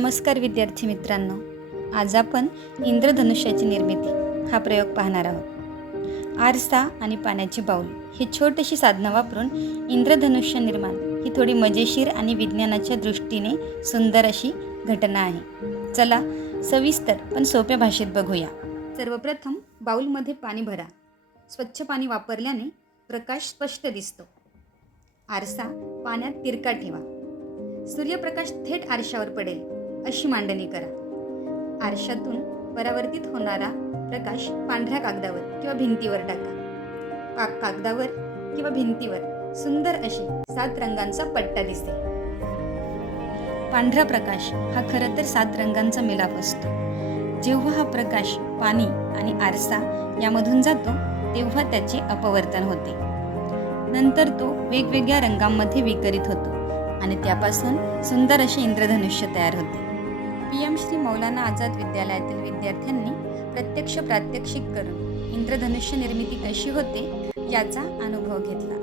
नमस्कार विद्यार्थी मित्रांनो, आज आपण इंद्रधनुष्याची निर्मिती हा प्रयोग पाहणार आहोत. आरसा आणि पाण्याची बाऊल ही छोटीशी साधनं वापरून इंद्रधनुष्य निर्माण ही थोडी मजेशीर आणि विज्ञानाच्या दृष्टीने सुंदर अशी घटना आहे. चला सविस्तर पण सोप्या भाषेत बघूया. सर्वप्रथम बाऊलमध्ये पाणी भरा. स्वच्छ पाणी वापरल्याने प्रकाश स्पष्ट दिसतो. आरसा पाण्यात तिरका ठेवा. सूर्यप्रकाश थेट आरशावर पडेल अशी मांडणी करा. आरशातून परावर्तित होणारा प्रकाश पांढऱ्या कागदावर किंवा भिंतीवर टाका. कागदावर किंवा भिंतीवर सुंदर अशी 7 रंगांचा पट्टा दिसेल. पांढरा प्रकाश हा खरं तर 7 रंगांचा मिलाप असतो. जेव्हा हा प्रकाश पाणी आणि आरसा यामधून जातो तेव्हा त्याचे अपवर्तन होते. नंतर तो वेगवेगळ्या रंगांमध्ये विकरित होतो आणि त्यापासून सुंदर असे इंद्रधनुष्य तयार होते. PM श्री मौलाना आझाद विद्यालयातील विद्यार्थ्यांनी प्रत्यक्ष प्रात्यक्षिक करून इंद्रधनुष्य निर्मिती कशी होते याचा अनुभव घेतला.